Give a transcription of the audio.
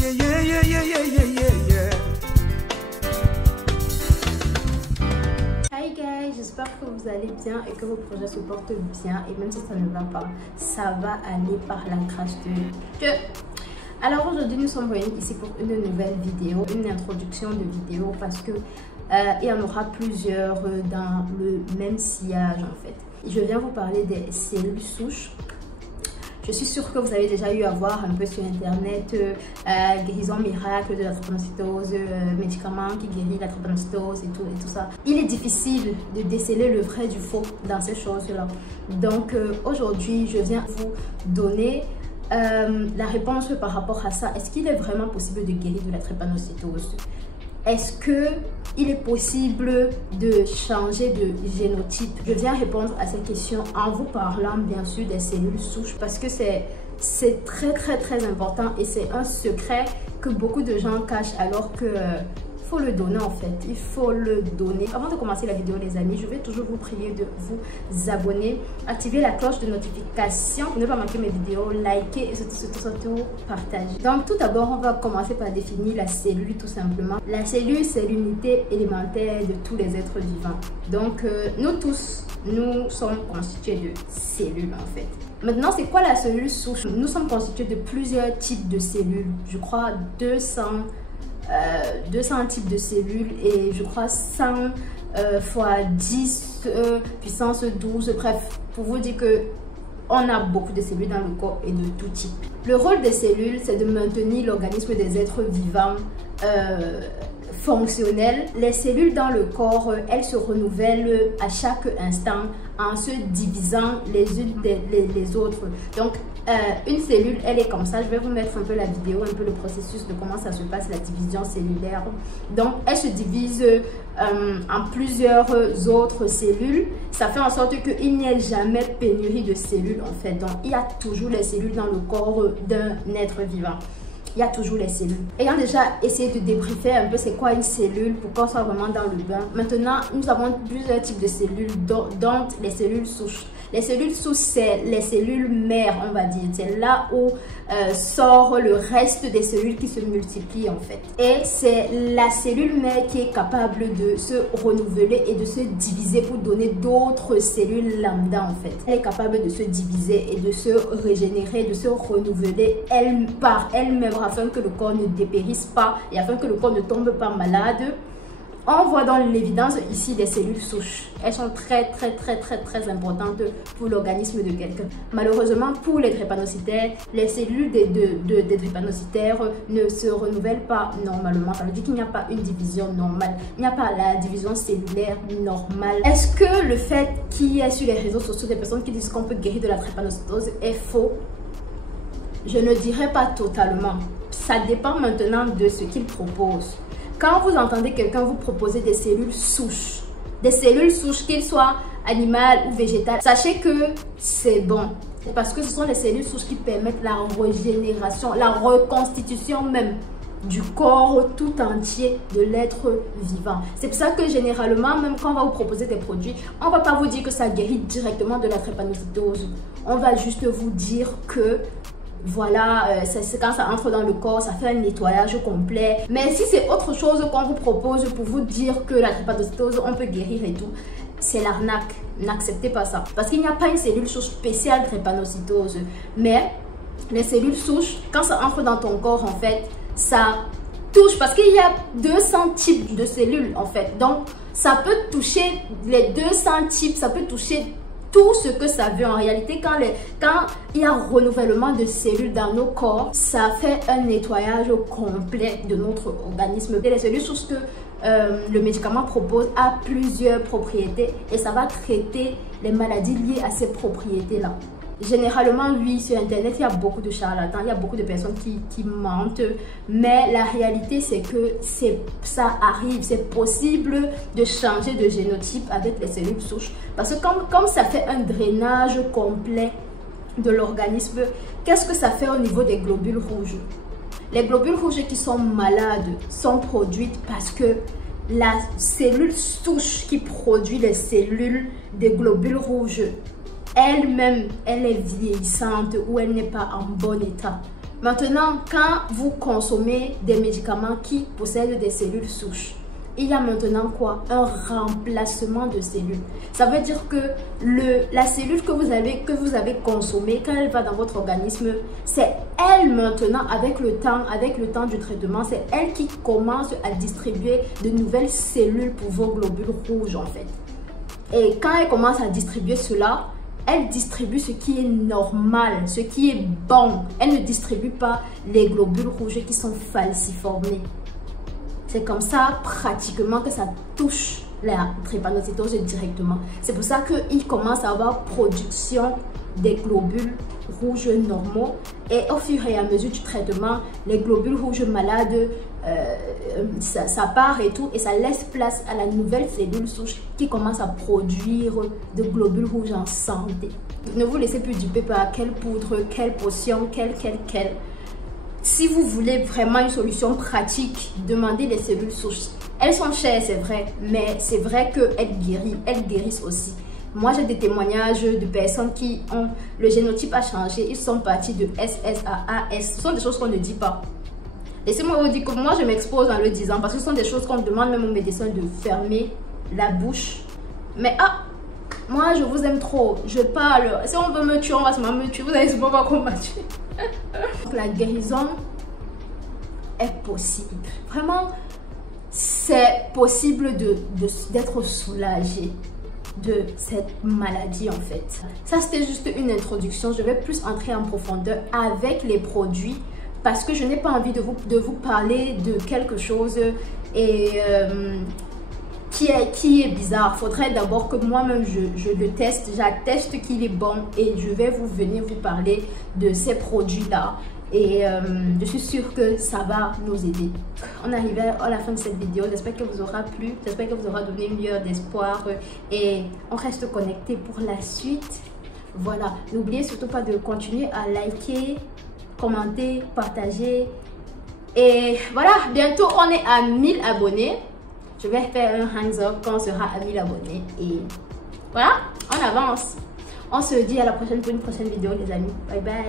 Yeah, yeah, yeah, yeah, yeah, yeah, yeah. Hi guys, j'espère que vous allez bien et que vos projets se portent bien, et même si ça ne va pas, ça va aller par la grâce de Dieu. Alors aujourd'hui nous sommes réunis ici pour une nouvelle vidéo, une introduction de vidéo, parce que il y en aura plusieurs dans le même sillage en fait. Je viens vous parler des cellules souches. Je suis sûre que vous avez déjà eu à voir un peu sur internet guérison miracle de la drépanocytose, médicaments qui guérissent la drépanocytose et tout ça. Il est difficile de déceler le vrai du faux dans ces choses-là. Donc aujourd'hui, je viens vous donner la réponse par rapport à ça. Est-ce qu'il est vraiment possible de guérir de la drépanocytose? Est-ce qu'il est possible de changer de génotype? Je viens répondre à cette question en vous parlant bien sûr des cellules souches, parce que c'est très important et c'est un secret que beaucoup de gens cachent, alors que faut le donner en fait, il faut le donner. Avant de commencer la vidéo les amis, je vais toujours vous prier de vous abonner, activer la cloche de notification pour ne pas manquer mes vidéos, liker et surtout partager. Donc tout d'abord on va commencer par définir la cellule tout simplement. La cellule c'est l'unité élémentaire de tous les êtres vivants. Donc nous tous, nous sommes constitués de cellules en fait. Maintenant, c'est quoi la cellule souche? Nous sommes constitués de plusieurs types de cellules. Je crois 200 types de cellules, et je crois 100 fois 10 puissance 12. Bref, pour vous dire que on a beaucoup de cellules dans le corps et de tout type. Le rôle des cellules, c'est de maintenir l'organisme des êtres vivants fonctionnel. Les cellules dans le corps, elles se renouvellent à chaque instant en se divisant les unes les autres. Donc une cellule, elle est comme ça. Je vais vous mettre un peu la vidéo, un peu le processus de comment ça se passe, la division cellulaire. Donc elle se divise en plusieurs autres cellules. Ça fait en sorte qu'il n'y ait jamais pénurie de cellules en fait. Donc il y a toujours les cellules dans le corps d'un être vivant. Il y a toujours les cellules. Ayant déjà essayé de débriefer un peu c'est quoi une cellule pour qu'on soit vraiment dans le bain, maintenant nous avons plusieurs types de cellules, dont les cellules souches. Les cellules souches, c'est les cellules mères, on va dire. C'est là où sort le reste des cellules qui se multiplient en fait. Et c'est la cellule mère qui est capable de se renouveler et de se diviser pour donner d'autres cellules lambda en fait. Elle est capable de se diviser et de se régénérer, de se renouveler par elle-même, afin que le corps ne dépérisse pas et afin que le corps ne tombe pas malade. On voit dans l'évidence ici des cellules souches. Elles sont très importantes pour l'organisme de quelqu'un. Malheureusement, pour les drépanocytaires, les cellules des drépanocytaires ne se renouvellent pas normalement. Ça veut dire qu'il n'y a pas une division normale. Il n'y a pas la division cellulaire normale. Est-ce que le fait qu'il y ait sur les réseaux sociaux des personnes qui disent qu'on peut guérir de la drépanocytose est faux? Je ne dirais pas totalement. Ça dépend maintenant de ce qu'ils proposent. Quand vous entendez quelqu'un vous proposer des cellules souches, qu'ils soient animales ou végétales, sachez que c'est bon. Parce que ce sont les cellules souches qui permettent la régénération, la reconstitution même du corps tout entier de l'être vivant. C'est pour ça que généralement, même quand on va vous proposer des produits, on ne va pas vous dire que ça guérit directement de la drépanocytose. On va juste vous dire que voilà, c'est quand ça entre dans le corps, ça fait un nettoyage complet. Mais si c'est autre chose qu'on vous propose pour vous dire que la drépanocytose, on peut guérir et tout, c'est l'arnaque. N'acceptez pas ça. Parce qu'il n'y a pas une cellule souche spéciale drépanocytose. Mais les cellules souches, quand ça entre dans ton corps, en fait, ça touche. Parce qu'il y a 200 types de cellules, en fait. Donc, ça peut toucher les 200 types, ça peut toucher tout ce que ça veut. En réalité, quand il y a un renouvellement de cellules dans nos corps, ça fait un nettoyage complet de notre organisme. Et les cellules souches que le médicament propose a plusieurs propriétés et ça va traiter les maladies liées à ces propriétés-là. Généralement, oui, sur Internet, il y a beaucoup de charlatans, il y a beaucoup de personnes qui mentent. Mais la réalité, c'est que ça arrive, c'est possible de changer de génotype avec les cellules souches. Parce que comme ça fait un drainage complet de l'organisme, qu'est-ce que ça fait au niveau des globules rouges? Les globules rouges qui sont malades sont produites parce que la cellule souche qui produit les cellules des globules rouges, elle-même, elle est vieillissante ou elle n'est pas en bon état. Maintenant, quand vous consommez des médicaments qui possèdent des cellules souches, il y a maintenant quoi? Un remplacement de cellules. Ça veut dire que la cellule que vous avez consommée, quand elle va dans votre organisme, c'est elle maintenant, avec le temps du traitement, c'est elle qui commence à distribuer de nouvelles cellules pour vos globules rouges en fait. Et quand elle commence à distribuer cela, elle distribue ce qui est normal, ce qui est bon. Elle ne distribue pas les globules rouges qui sont falciformés. C'est comme ça pratiquement que ça touche la drépanocytose directement. C'est pour ça qu'il commence à avoir production des globules rouges normaux. Et au fur et à mesure du traitement, les globules rouges malades, ça part et tout. Et ça laisse place à la nouvelle cellule souche qui commence à produire de globules rouges en santé. Ne vous laissez plus duper par quelle poudre, quelle potion, quelle. Si vous voulez vraiment une solution pratique, demandez les cellules souches. Elles sont chères, c'est vrai, mais c'est vrai qu'elles guérissent aussi. Moi, j'ai des témoignages de personnes qui ont le génotype a changé. Ils sont partis de SS à AS. Ce sont des choses qu'on ne dit pas. Laissez-moi vous dire que moi, je m'expose en le disant parce que ce sont des choses qu'on demande même aux médecins de fermer la bouche. Mais moi, je vous aime trop. Je parle. Si on veut me tuer, on va me tuer. Vous allez souvent voir qu'on m'a tué. La guérison est possible. Vraiment, c'est possible d'être soulagé de cette maladie en fait. Ça, c'était juste une introduction. Je vais plus entrer en profondeur avec les produits parce que je n'ai pas envie de vous parler de quelque chose et qui est bizarre. Faudrait d'abord que moi-même je le teste, j'atteste qu'il est bon et je vais venir vous parler de ces produits-là. Et je suis sûre que ça va nous aider. On est arrivé à la fin de cette vidéo. J'espère qu'elle vous aura plu. J'espère qu'elle vous aura donné une lueur d'espoir. Et on reste connecté pour la suite. Voilà. N'oubliez surtout pas de continuer à liker, commenter, partager. Et voilà. Bientôt, on est à 1000 abonnés. Je vais faire un hands up quand on sera à 1000 abonnés. Et voilà. On avance. On se dit à la prochaine pour une prochaine vidéo, les amis. Bye bye.